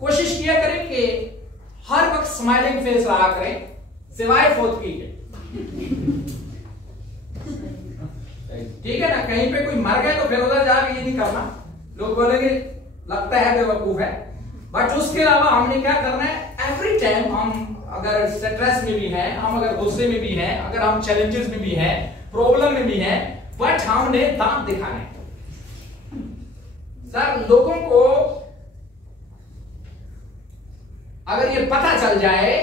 कोशिश किया करें कि हर वक्त स्माइलिंग फेस रहा करें, सिवाय फौतगी के। ठीक है ना, कहीं पे कोई मर गए तो फिर उधर जाके ये नहीं करना, लोग बोलेंगे लगता है बेवकूफ है। बट उसके अलावा हमने क्या करना है, एवरी टाइम हम अगर स्ट्रेस में भी हैं, हम अगर गुस्से में भी हैं, अगर हम चैलेंजेस में भी हैं, प्रॉब्लम में भी हैं, बट हमने दांत दिखाने। सर लोगों को अगर ये पता चल जाए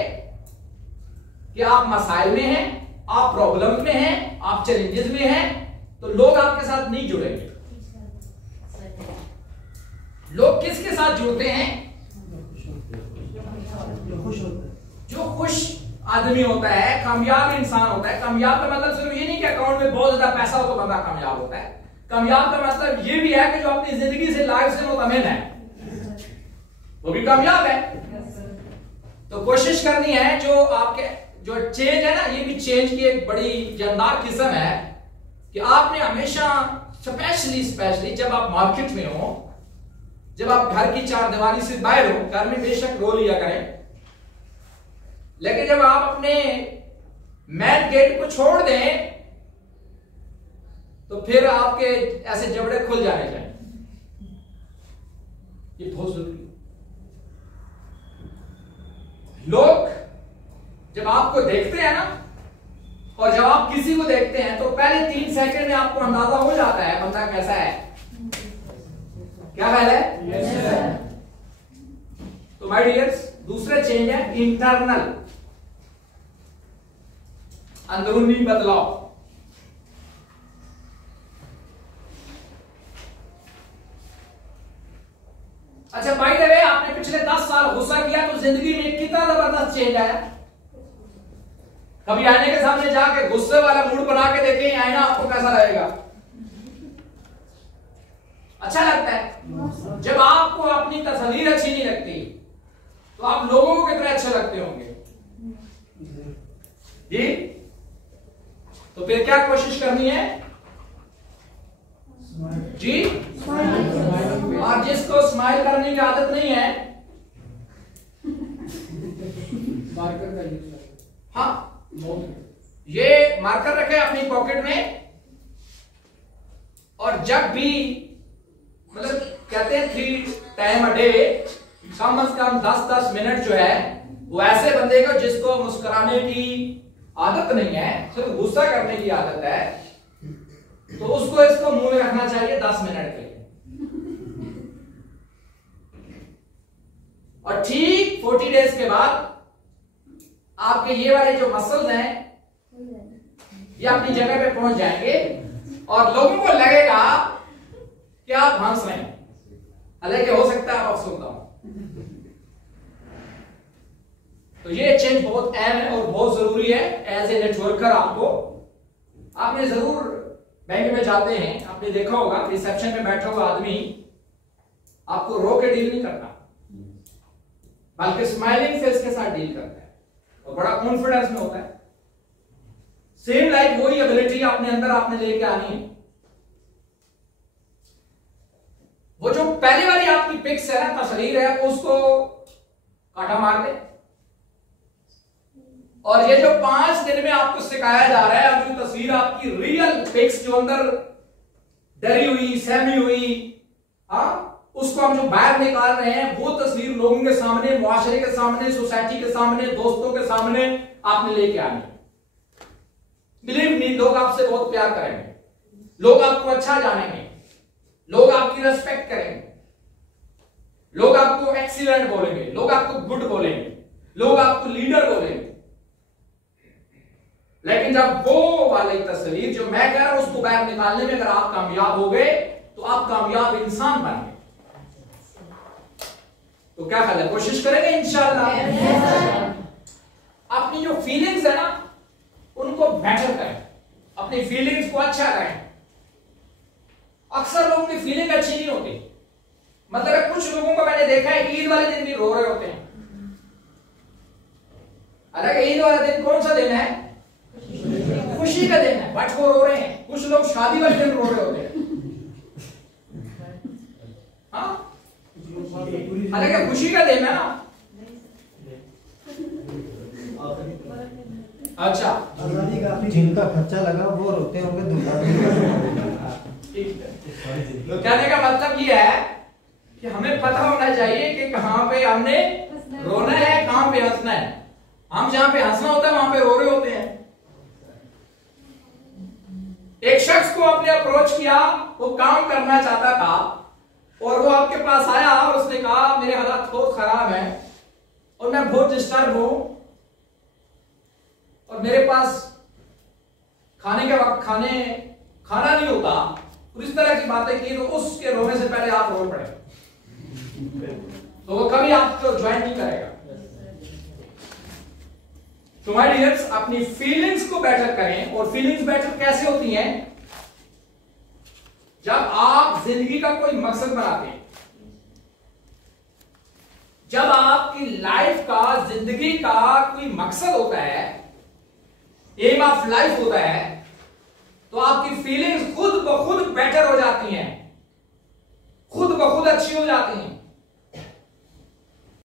कि आप मसाइल में हैं, आप प्रॉब्लम में हैं, आप चैलेंजेस में हैं, तो लोग आपके साथ नहीं जुड़ेंगे। लोग किसके साथ जुड़ते हैं? जो खुश आदमी होता है, कामयाब इंसान होता है। कामयाब का मतलब सिर्फ ये नहीं कि अकाउंट में बहुत ज्यादा पैसा हो तो बंदा कामयाब होता है। कामयाब का मतलब ये भी है कि जो अपनी जिंदगी से, लाइफ से मुतमिन है, वो भी कामयाब है। तो कोशिश करनी है जो आपके जो चेंज है ना, ये भी चेंज की एक बड़ी जानदार किस्म है कि आपने हमेशा स्पेशली जब आप मार्केट में हो, जब आप घर की चार दीवारी से बाहर हो, घर में बेशक रो लिया करें, लेकिन जब आप अपने मेन गेट को छोड़ दें तो फिर आपके ऐसे जबड़े खुल जाने चाहिए। ये बहुत जरूरी है। लोग जब आपको देखते हैं ना, और जब आप किसी को देखते हैं, तो पहले 3 सेकंड में आपको अंदाजा हो जाता है बंदा कैसा है। क्या ख्याल है? तो माय डियर्स, दूसरा चेंज है इंटरनल, अंदरूनी बदलाव। अच्छा बाय द वे, आपने पिछले 10 साल गुस्सा किया तो जिंदगी में कितना जबरदस्त चेंज आया। कभी आईने के सामने जाके गुस्से वाला मूड बना के देखें, आईना आपको कैसा लगेगा? अच्छा लगता है। जब आपको अपनी तस्वीर अच्छी नहीं लगती तो आप लोगों को कितने अच्छे लगते होंगे जी। तो फिर क्या कोशिश करनी है जी? और जिसको स्माइल करने की आदत नहीं है, मार्कर का यूज करें। हाँ, ये मार्कर रखे अपनी पॉकेट में, और जब भी मतलब कहते हैं 3 टाइम अ डे, कम से कम 10-10 मिनट जो है वो ऐसे बंदे को जिसको मुस्कुराने की आदत नहीं है, सिर्फ गुस्सा करने की आदत है, तो उसको इसको मुंह में रखना चाहिए 10 मिनट के लिए। और ठीक 40 डेज के बाद आपके ये वाले जो मसल्स हैं ये अपनी जगह पे पहुंच जाएंगे और लोगों को लगेगा कि आप हंस रहे हैं, हालांकि हो सकता है आप सुनता हूं। तो ये चेंज बहुत अहम है और बहुत जरूरी है। एज ए नेटवर्कर आपने जरूर बैंक में जाते हैं, आपने देखा होगा रिसेप्शन में बैठा हुआ आदमी आपको रो के डील नहीं करता, बल्कि स्माइलिंग फेस के साथ डील करता है और बड़ा कॉन्फिडेंस में होता है। सेम लाइक वही एबिलिटी अपने अंदर आपने लेके आनी है। वो जो पहली वाली आपकी पिक्स है ना, तस्वीर है, उसको काटा मार दे, और ये जो 5 दिन में आपको सिखाया जा रहा है, अब जो तस्वीर आपकी रियल पिक्स जो अंदर डरी हुई, सहमी हुई, उसको हम जो बाहर निकाल रहे हैं, वो तस्वीर लोगों के सामने, मुआशरे के सामने, सोसाइटी के सामने, दोस्तों के सामने आपने लेके आनी। बिलीव मी, लोग आपसे बहुत प्यार करेंगे, लोग आपको अच्छा जानेंगे, लोग आपकी रेस्पेक्ट करेंगे, लोग आपको एक्सीलेंट बोलेंगे, लोग आपको गुड बोलेंगे, लोग आपको लीडर बोलेंगे। लेकिन जब वो वाली तस्वीर जो मैं कह रहा हूं उसको बाहर निकालने में अगर आप कामयाब हो गए तो आप कामयाब इंसान बन गए। तो क्या ख्याल है, कोशिश करेंगे इंशाअल्लाह। अपनी जो फीलिंग्स है ना उनको बेटर करें, अपनी फीलिंग्स को अच्छा करें। अक्सर लोगों की फीलिंग अच्छी नहीं होती, मतलब कुछ लोगों को मैंने देखा है ईद वाले दिन भी रो रहे होते हैं। हालांकि ईद वाला दिन कौन सा दिन है? खुशी का दिन है, बट वो रो रहे हैं। कुछ लोग शादी वाले दिन रो रहे होते हैं। हाँ, हालांकि खुशी का दिन है ना। अच्छा, जिनका खर्चा लगा वो रोते होंगे दुल्हा। तो कहने का मतलब ये है कि हमें पता होना चाहिए कि कहां पे हमने रोना है, कहां पे हंसना है। हम जहां पे हंसना होता है वहां पे रो रहे होते हैं। एक शख्स को आपने अप्रोच किया, वो काम करना चाहता था और वो आपके पास आया और उसने कहा मेरे हालात बहुत खराब हैं और मैं बहुत डिस्टर्ब हूं और मेरे पास खाने के वक्त खाना नहीं होता, और इस तरह की बातें की। तो उसके रोने से पहले आप रो पड़े तो वो कभी आपको ज्वाइन नहीं करेगा। तो माय डियर्स, अपनी फीलिंग्स को बेटर करें। और फीलिंग्स बेटर कैसे होती हैं? जब आप जिंदगी का कोई मकसद बनाते हैं, जब आपकी लाइफ का, जिंदगी का कोई मकसद होता है, एम ऑफ लाइफ होता है, तो आपकी फीलिंग्स खुद ब खुद बेटर हो जाती हैं, खुद ब खुद अच्छी हो जाती हैं।